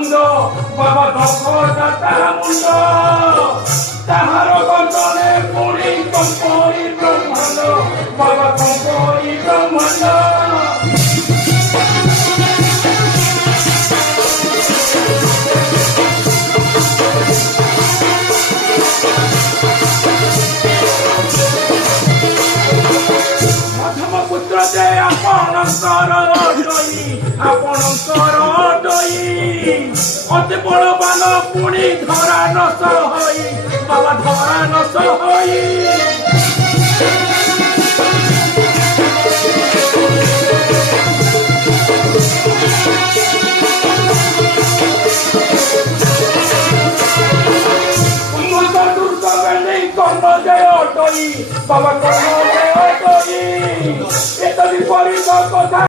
मुंड बाबा दशरथा मुंड ताहार गंडने पुणी कंपनी ब्रह्मांड बाबा कंपनी ब्रह्मांड पुत्र जे आपणकर डई अति बलवान पुणी धरा नश हई बाबा धरा नश हई कर्ण जय अटई बाबा कर्ण जय अटई एत विपरीत कथा।